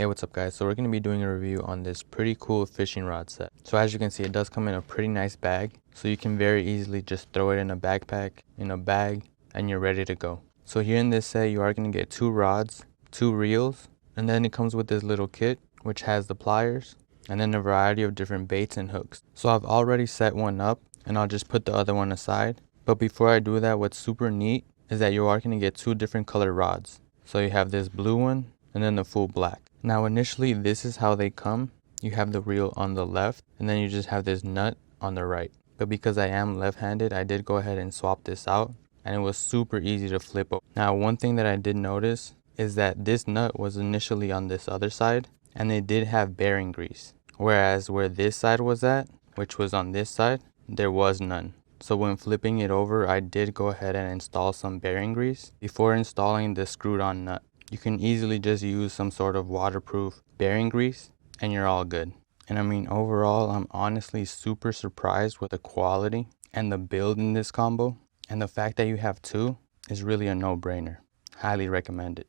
Hey, what's up guys? So we're going to be doing a review on this pretty cool fishing rod set. So as you can see, it does come in a pretty nice bag. So you can very easily just throw it in a backpack, in a bag, and you're ready to go. So here in this set, you are going to get 2 rods, 2 reels, and then it comes with this little kit, which has the pliers, and then a variety of different baits and hooks. So I've already set one up, and I'll just put the other one aside. But before I do that, what's super neat is that you are going to get 2 different color rods. So you have this blue one, and then the full black. Now initially this is how they come. You have the reel on the left and then you just have this nut on the right. But because I am left-handed, I did go ahead and swap this out and it was super easy to flip over. Now one thing that I did notice is that this nut was initially on this other side and it did have bearing grease. Whereas where this side was at, which was on this side, there was none. So when flipping it over, I did go ahead and install some bearing grease before installing the screwed on nut. You can easily just use some sort of waterproof bearing grease and you're all good. And I mean, overall, I'm honestly super surprised with the quality and the build in this combo. And the fact that you have 2 is really a no-brainer. Highly recommend it.